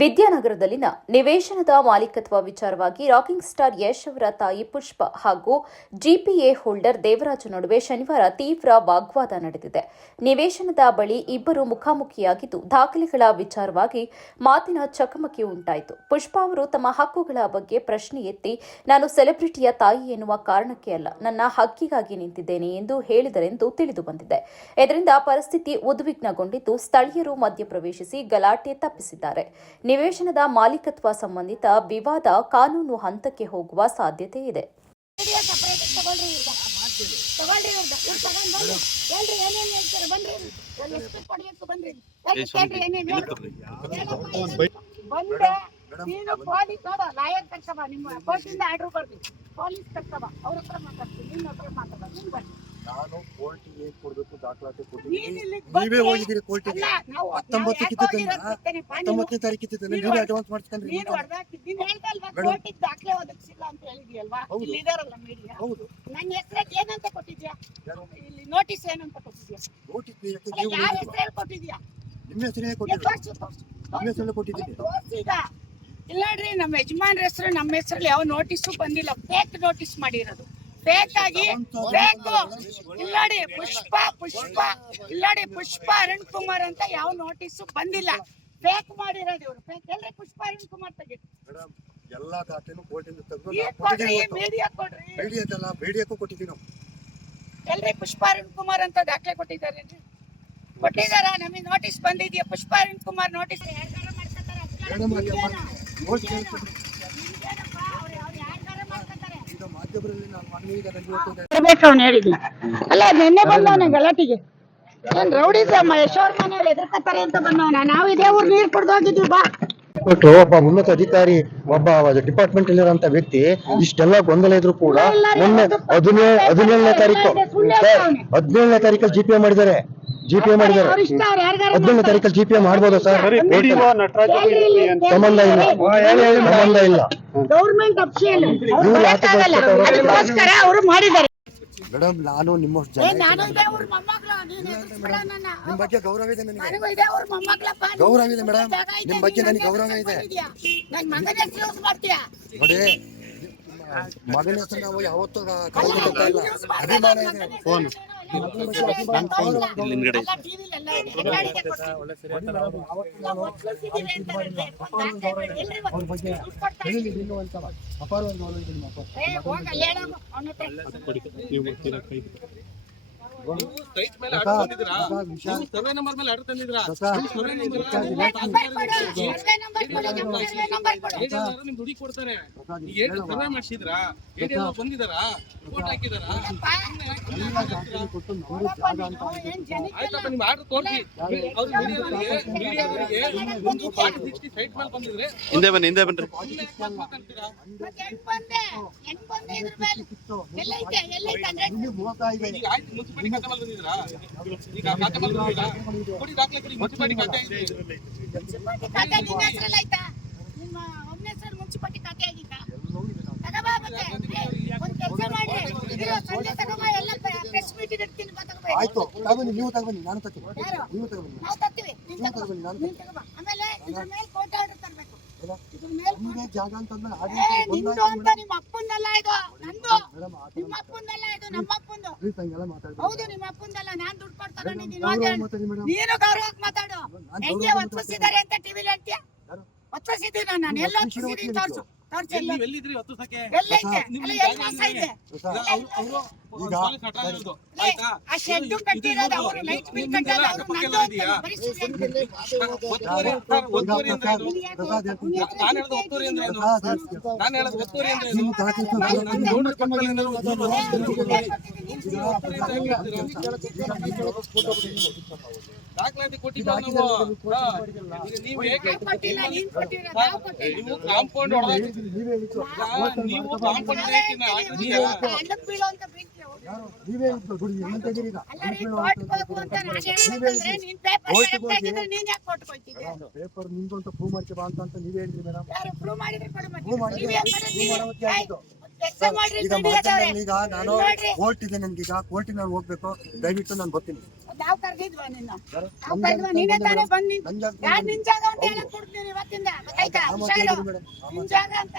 ವಿದ್ಯಾನಗರದಲ್ಲಿನ ನಿವೇಶನದ ಮಾಲೀಕತ್ವ ವಿಚಾರವಾಗಿ rocking star Yash ಅವರ ತಾಯಿ ಪುಷ್ಪ ಹಾಗೂ ಜಿಪಿಎ ಹೋಲ್ಡರ್ ದೇವರಾಜು ನಡುವೆ ಶನಿವಾರ ತೀವ್ರ ವಾಗ್ವಾದ ನಡೆದಿದೆ. ನಿವೇಶನದ ಬಳಿ ಇಬ್ಬರು ಮುಖಾಮುಖಿಯಾಗಿದ್ದು, ದಾಖಲೆಗಳ ವಿಚಾರವಾಗಿ ಮಾತಿನ ಚಕಮಕಿ ಉಂಟಾಯಿತು. ಪುಷ್ಪ ಅವರು ತಮ್ಮ ಹಕ್ಕುಗಳ ಬಗ್ಗೆ ಪ್ರಶ್ನೆ ಎತ್ತಿ, ನಾನು ಸೆಲೆಬ್ರಿಟಿಯ ತಾಯಿ ಎನ್ನುವ ಕಾರಣಕ್ಕೆ ಅಲ್ಲ, ನನ್ನ ಹಕ್ಕಿಗಾಗಿ ನಿಂತಿದ್ದೇನೆ ಎಂದು ಹೇಳಿದರೆಂದು ತಿಳಿದುಬಂದಿದೆ. ಇದರಿಂದ ಪರಿಸ್ಥಿತಿ ಉದ್ವಿಗ್ನಗೊಂಡಿದ್ದು, ಸ್ಥಳೀಯರು ಮಧ್ಯಪ್ರವೇಶಿಸಿ ಗಲಾಟೆ ತಪ್ಪಿಸಿದ್ದಾರೆ. ನಿವೇಶನದ ಮಾಲೀಕತ್ವ ಸಂಬಂಧಿತ ವಿವಾದ ಕಾನೂನು ಹಂತಕ್ಕೆ ಹೋಗುವ ಸಾಧ್ಯತೆ ಇದೆ. ನಾನು ಕೋರ್ಟಿಗೆ ಏನ್ ಕೊಡ್ಬೇಕು ದಾಖಲಾತಿ ಕೊಟ್ಟಿದ್ದೀನಿ. ನೀವೇ ಹೋಗಿದ್ದೀರಿ ಕೋರ್ಟಿಗೆ. 19ನೇ ತಾರೀಕು ಇತ್ತಿದ್ದಾನೆ, ನೀವೇ ಅಡ್ವಾನ್ಸ್ ಮಾಡಿಸ್ಕೊಂಡ್ರಿ. ಹೌದು, ನನ್ನ ಹೆಸರಿಗೆ ಏನಂತ ಕೊಟ್ಟಿದ್ಯಾ? ಇಲ್ಲಿ ನೋಟಿಸ್ ಏನಂತ ಕೊಟ್ಟಿದ್ಯಾ? ನೋಟಿಸ್ ಯಾರ ಹೆಸರಲ್ಲಿ ಕೊಟ್ಟಿದ್ಯಾ? ನಿಮ್ಮ ಹೆಸರೇ ಕೊಟ್ಟಿದ್ದೀನಿ. ನಿಮ್ಮ ಹೆಸರಲ್ಲೇ ಕೊಟ್ಟಿದ್ದೀನಿ. ಇಲ್ಲ ನೋಡ್ರಿ, ನಮ್ಮ ಯಜಮಾನ್ರ ಹೆಸರು ನಮ್ಮ ಹೆಸರಲ್ಲಿ ಯಾವ ನೋಟಿಸು ಬಂದಿಲ್ಲ. ಫೇಕ್ ನೋಟಿಸ್ ಮಾಡಿರೋದು, ಫೇಕ್ ಆಗಿ ಬೇಕು. ಇಲ್ಲಾಡಿ ಪುಷ್ಪ ಅರುಣ್ ಕುಮಾರ್ ಅಂತ ಯಾವ ನೋಟಿಸು ಬಂದಿಲ್ಲ. ಫೇಕ್ ಮಾಡಿರೋದು ಇವರು. ಫೇಕ್ ಎಲ್ರಿ ಪುಷ್ಪ ಅರುಣ್ ಕುಮಾರ್ ತೆಗಿರಿ. ಮೇಡಮ್, ಎಲ್ಲಾ ದಾಖಲೆನೂ ಕೋರ್ಟಿಂದ ತೆಗೆದು ಮೀಡಿಯಾ ಕೊಡ್ರಿ. ಬೇಡಿಯಕ್ಕೂ ಕೊಟ್ಟಿದ್ದೀವಿ ನಾವು. ಎಲ್ರಿ ಪುಷ್ಪ ಅರುಣ್ ಕುಮಾರ್ ಅಂತ ದಾಖಲೆ ಕೊಟ್ಟಿದ್ದಾರೆ? ಕೊಟ್ಟಿದಾರ? ನಮಗೆ ನೋಟಿಸ್ ಬಂದಿದ್ಯಾ? ಪುಷ್ಪ ಅರುಣ್ ಕುಮಾರ್ ನೋಟಿಸ್ ಅಲ್ಲ, ನಿನ್ನೆ ಬಂದವನ ಗಲಾಟಿಗೆ ಏನ್ ರೌಡಿಸಮ್ ಯಶೋರ್ ಮನೆಯಲ್ಲಿ ಎದುರ್ಕತ್ತಾರೆ ಅಂತ ಬಂದವನ. ನಾವು ಇದೇ ಊರ್ ನೀರ್ ಕುಡ್ದು ಹೋಗಿದ್ವಿ. ಬಾ ಒಬ್ಬ ಉನ್ನತ ಅಧಿಕಾರಿ, ಒಬ್ಬ ಡಿಪಾರ್ಟ್ಮೆಂಟ್ ಅಲ್ಲಿರುವಂತ ವ್ಯಕ್ತಿ ಇಷ್ಟೆಲ್ಲ ಗೊಂದಲ ಇದ್ರು ಕೂಡ ಮೊನ್ನೆ 17ನೇ ತಾರೀಕಲ್ಲಿ ಜಿಪಿಎ ಮಾಡಿದ್ದಾರೆ. 17ನೇ ತಾರೀಕಲ್ಲಿ ಜಿಪಿಎ ಮಾಡ್ಬೋದಾ ಸರ್? ಸಂಬಂಧ ಇಲ್ಲ. ಗೌರ್ಮೆಂಟ್ ಅಫಿಷಿಯಲ್ ಅವರು ಮಾಡಿದ್ದಾರೆ. ಮೇಡಮ್, ನಾನು ನಿಮ್ಮ ಬಗ್ಗೆ ಗೌರವ ಇದೆ. ನನಗೆ ಗೌರವ ಇದೆ ಮೇಡಮ್, ನಿಮ್ಮ ಬಗ್ಗೆ ನನಗೆ ಗೌರವ ಇದೆ. ನೋಡಿ, ಮಗನ ಹೆಸರು ನಾವು ಯಾವತ್ತೂ ಅಭಿಮಾನ ಇದೆ. ಅಪಾರವಾಗಿ ಗೌರವ ಇದೆ ನಿಮ್ಮ ಸರ್ವೆ ನಂಬರ್ ಮೇಲೆ ಆರ್ಡರ್ ತಂದಿದ್ರಾ? ನಿಮ್ ದುಡ್ಡು ಕೊಡ್ತಾರೆ. ಸರ್ವೆ ಮಾಡಿಸಿದ್ರಾ? ಬಂದಿದಾರಾ? ರಿಪೋರ್ಟ್ ಹಾಕಿದಾರಾ? ಆಯ್ತಪ್ಪ, ನಿಮ್ ಆರ್ಡರ್ ತೋರಿಸಿ. ಅವ್ರು ಮೀಡಿಯಾದವರಿಗೆ ಒಂದು 60 ಸೈಟ್ ಮೇಲೆ ಬಂದಿದ್ರೆ ಹಿಂದೆ ಬನ್ನಿ. ಆಯ್ತು, ಮುನ್ಸಿಪಾಲಿಟಿ ಖಾತೆ ಮೇಲೆ ಬಂದಿದ್ರಾ? ಈಗ ಖಾತೆ ಮೇಲೆ ಬಂದಿಲ್ಲ. ಕೊಡಿ ದಾಖಲೆ ಕೊಡಿ. ಮುನ್ಸಿಪಾಲಿಟಿ ಖಾತೆ ಆಗಿದೆ. ಮುನ್ಸಿಪಾಲಿಟಿ ಖಾತೆ ಆಗಿದ್ದ ಪ್ರೆಸ್ ಮೀಟಿಂಗ್ ಇಡ್ತೀನಿ. ಆಯ್ತು, ತಗೊಂಡು ನೀವು ತಗೊಂಡು ನಾನು ತರ್ತೀನಿ. ನೀವು ತಗೊಂಡು ಆಮೇಲೆ ಇದ್ರ ಮೇಲೆ ಕೋರ್ಟ್ ಆರ್ಡರ್ ತರಬೇಕು. ಜಾಗ ಅಂತಂದ್ರೆ ನಿಮ್ಮ ಅಪ್ಪಂದಲ್ಲ ಇದು, ನಂದು. ನಿಮ್ಮ ಅಪ್ಪಂದಲ್ಲ ಇದು, ನಮ್ಮ ಅಪ್ಪಂದು. ಹೌದು, ನಿಮ್ಮ ಅಪ್ಪಂದಲ್ಲ. ನಾನ್ ದುಡ್ಡು ಕೊಟ್ಟು ತಗೊಂಡಿದ್ದೀನಿ. ನೀನು ಗೌರವಕ್ಕೆ ಮಾತಾಡು. ಹೆಂಗೆ ಒತ್ತಿಸಿದ್ದಾರೆ ಅಂತ ಟಿವಿಲಿ ಹೇಳ್ತೀಯ? ಒತ್ತಿಸಿದ್ದೀನಿ ನಾನು. ಎಲ್ಲ ಒತ್ತಿಸಿದ್ದೀನಿ, ತೋರ್ಸು. ಎಲ್ಲಿದ್ರಿ? 10 ಸಕೆ ಎಲ್ಲೈತೆ? ಎಲ್ಲಿ ಮಾಸ ಇದೆ? ಆ ಶೆಡ್ ಕಟ್ಟಿರೋದು ಅವರು, ಲೈಟ್ ಬಿಲ್ ಕಟ್ಟೋದು ಅವರು. ಬರೀ ದಾಖಲಾತಿ ಕೊಟ್ಟಿದ್ದೀವಿ ನಾವು. ನೀವು ಕಾಂಪೌಂಡ್ ನೀವು ಕಾಂಪೌಂಡ್ ನೀವೇ ದುಡ್ಡು ತೆಗೀರಿ. ಪೇಪರ್ ನಿಮ್ದು ಅಂತ ಪ್ರೂವ್ ಮಾಡ್ತೀವಿ ಅಂತ ನೀವೇ ಹೇಳಿದ್ರಿ ಮೇಡಮ್. ಪ್ರೂವ್ ಮಾಡಿದ್ರೆ ಎಕ್ಸ್ಚೇಂಜ್ ಮಾಡ್ರಿ ಈಗ ಮೀಡಿಯಾದವ್ರೆ. ಈಗ ನಾನು ನೋಡ್ರಿ. ಕೋರ್ಟ್ ಇದೆ ನನ್ಗೀಗ ಕೋರ್ಟಿಗೆ ನಾನು ಹೋಗ್ಬೇಕು, ದಯವಿಟ್ಟು ನಾನು ಬರ್ತೀನಿ. ನಾವ್ ಕರ್ದಿದ್ವಾ ನಿನ್ನ? ನಾವ್ ಕರ್ದಿದ್ವಾ? ನೀನೇ ತಾನೇ ಬಂದ್ ನಿಂತ್ ಯಾರ್ ನಿನ್ ಜಾಗ ಅಂತ ಹೇಳಕ್ ಕೊಡ್ತೀನಿ ಇವತ್ತಿಂದ. ಗೊತ್ತಾಯ್ತಾ? ಹುಷಾರು. ನಿನ್ ಜಾಗ ಅಂತ